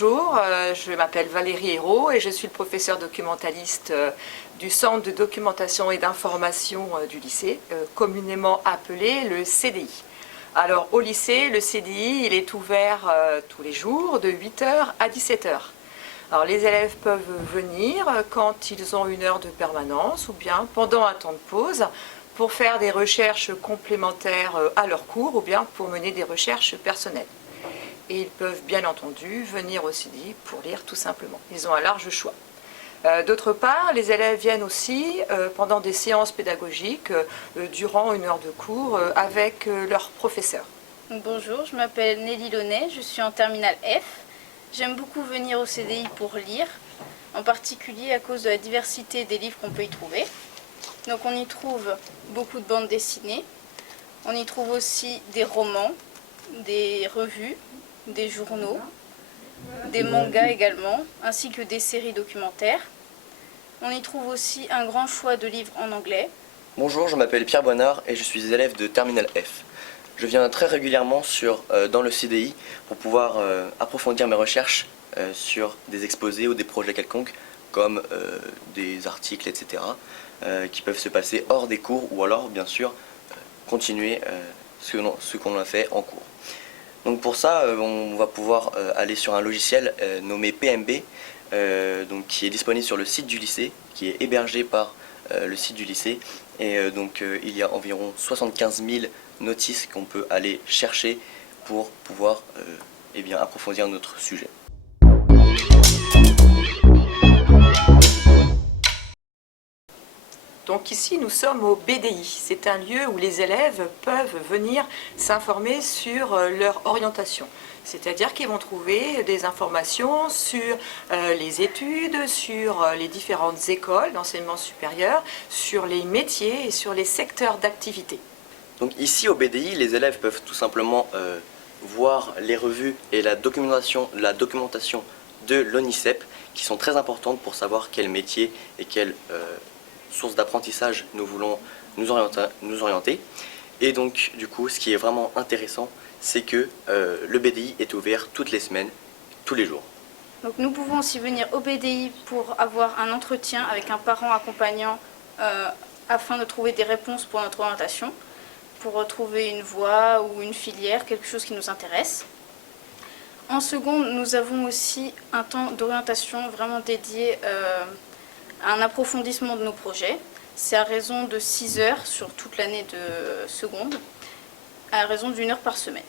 Bonjour, je m'appelle Valérie Hérault et je suis le professeur documentaliste du Centre de documentation et d'information du lycée, communément appelé le CDI. Alors au lycée, le CDI il est ouvert tous les jours de 8 h à 17 h. Alors les élèves peuvent venir quand ils ont une heure de permanence ou bien pendant un temps de pause pour faire des recherches complémentaires à leur cours ou bien pour mener des recherches personnelles. Et ils peuvent bien entendu venir au CDI pour lire tout simplement. Ils ont un large choix. D'autre part, les élèves viennent aussi pendant des séances pédagogiques durant une heure de cours avec leur professeur. Bonjour, je m'appelle Nelly Launay, je suis en terminale F. J'aime beaucoup venir au CDI pour lire, en particulier à cause de la diversité des livres qu'on peut y trouver. Donc on y trouve beaucoup de bandes dessinées, on y trouve aussi des romans, des revues, des journaux, des mangas également, ainsi que des séries documentaires. On y trouve aussi un grand choix de livres en anglais. Bonjour, je m'appelle Pierre Boinard et je suis élève de Terminal F. Je viens très régulièrement dans le CDI pour pouvoir approfondir mes recherches sur des exposés ou des projets quelconques, comme des articles, etc., qui peuvent se passer hors des cours ou alors, bien sûr, continuer ce qu'on a fait en cours. Donc pour ça, on va pouvoir aller sur un logiciel nommé PMB, qui est disponible sur le site du lycée, qui est hébergé par le site du lycée. Et il y a environ 75 000 notices qu'on peut aller chercher pour pouvoir approfondir notre sujet. Donc ici, nous sommes au BDI. C'est un lieu où les élèves peuvent venir s'informer sur leur orientation. C'est-à-dire qu'ils vont trouver des informations sur les études, sur les différentes écoles d'enseignement supérieur, sur les métiers et sur les secteurs d'activité. Donc ici au BDI, les élèves peuvent tout simplement voir les revues et la documentation de l'ONICEP qui sont très importantes pour savoir quel métier et quelle source d'apprentissage nous voulons nous orienter. Et donc du coup, ce qui est vraiment intéressant, c'est que le BDI est ouvert toutes les semaines, tous les jours. Donc nous pouvons aussi venir au BDI pour avoir un entretien avec un parent accompagnant afin de trouver des réponses pour notre orientation, pour retrouver une voie ou une filière, quelque chose qui nous intéresse. En seconde, nous avons aussi un temps d'orientation vraiment dédié à un approfondissement de nos projets. C'est à raison de 6 heures sur toute l'année de seconde, à raison d'1 heure par semaine.